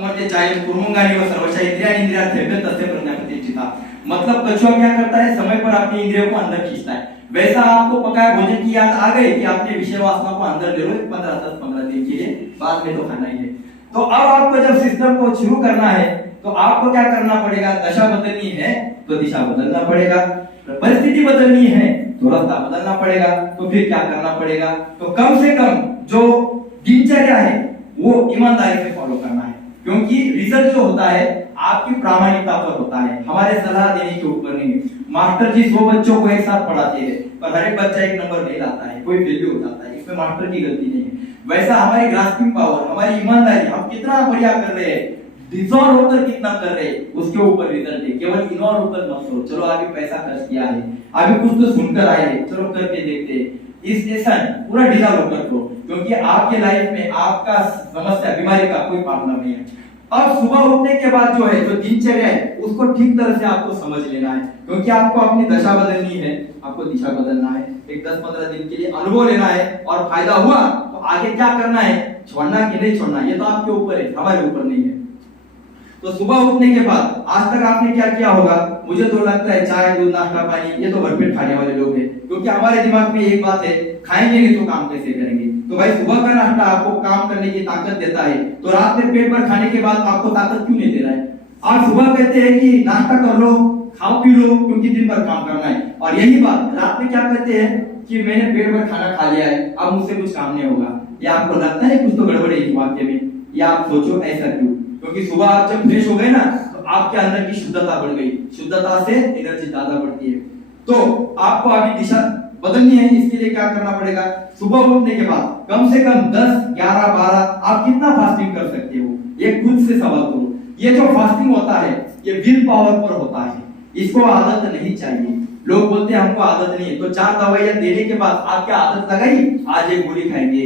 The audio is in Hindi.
मध्ये जाईल कुर्मुंगानी व सर्वशा इंद्रिया तस्य प्रतिष्ठिता। मतलब कछुआ क्या करता है, समय पर अपनी इंद्रियों को अंदर खींचता है। वैसा आपको पकाया भोजन की याद आ गई कि आपने विषय वासना को अंदर ले लो 15 दिन के लिए, बाद में तो खाना ही है। तो अब आपको जब सिस्टम को शुरू करना है तो आपको क्या करना पड़ेगा, दशा बदलनी है तो दिशा बदलना पड़ेगा, परिस्थिति बदलनी है तो रास्ता बदलना पड़ेगा। तो फिर क्या करना पड़ेगा, तो कम से कम जो दिनचर्या है वो ईमानदारी से फॉलो करना है, क्योंकि रिजल्ट जो होता है आपकी प्रामाणिकता पर होता है, हमारे सलाह देने के ऊपर नहीं। मास्टर जी 100 बच्चों को एक साथ पढ़ाते हैं पर हर एक बच्चा एक नंबर नहीं लाता है, कोई फेल हो जाता है, इसमें मास्टर की गलती नहीं है। वैसा हमारी ग्रास्पिंग पावर, हमारी ईमानदारी, हम कितना बढ़िया कर रहे हैं, डिसऑर्डर होकर कितना कर रहे हैं, उसके ऊपर रिजल्ट है। केवल इग्नोर होकर मत करो, चलो आगे पैसा खर्च किया है, आगे कुछ तो सुनकर आए हैं, चलो करके देखते हैं। इस सेशन पूरा ढीला होकर करो, क्योंकि आपके लाइफ में आपका समस्या बीमारी का कोई पार्टनर नहीं है। अब सुबह उठने के बाद जो है, जो दिनचर्या है उसको ठीक तरह से आपको समझ लेना है, क्योंकि आपको अपनी दशा बदलनी है, आपको दिशा बदलना है। एक 10-15 दिन के लिए अनुभव लेना है और फायदा हुआ तो आगे क्या करना है, छोड़ना कि नहीं छोड़ना, ये तो आपके ऊपर है, हमारे ऊपर नहीं है। तो सुबह उठने के बाद आज तक आपने क्या किया होगा, मुझे तो लगता है चाय दूध नाश्ता पानी ये तो भरपेट खाने वाले लोग हैं, क्योंकि हमारे दिमाग में एक बात है, खाएंगे नहीं तो काम कैसे करेंगे। तो भाई सुबह का नाश्ता आपको काम करने की ताकत देता है, तो रात में पेट भर खाने के बाद आपको ताकत क्यों नहीं दे रहा है। आज सुबह कहते हैं कि नाश्ता कर लो, खाओ पी लो, क्योंकि दिन भर काम करना है, और यही बात रात में क्या कहते हैं कि मैंने पेट भर खाना खा लिया है, अब मुझसे कुछ काम नहीं होगा। या आपको लगता है कुछ तो गड़बड़ है इस वाक्य में, या आप सोचो ऐसा क्यों, क्योंकि सुबह आप जब फ्रेश हो गए ना तो आपके अंदर की शुद्धता बढ़ गई, शुद्धता से एनर्जी ज्यादा बढ़ती है। तो आपको अभी दिशा बदलनी है, इसके लिए क्या करना पड़ेगा, सुबह उठने के बाद कम से कम 10, 11, 12 आप कितना फास्टिंग कर सकते हो, ये खुद से सवाल करो। ये जो फास्टिंग होता है ये विल पावर पर होता है, इसको आदत नहीं चाहिए। लोग बोलते हैं हमको आदत नहीं है, तो 4 दवाइयां देने के बाद आप क्या आदत लगाई, आज एक गोली खाएंगे।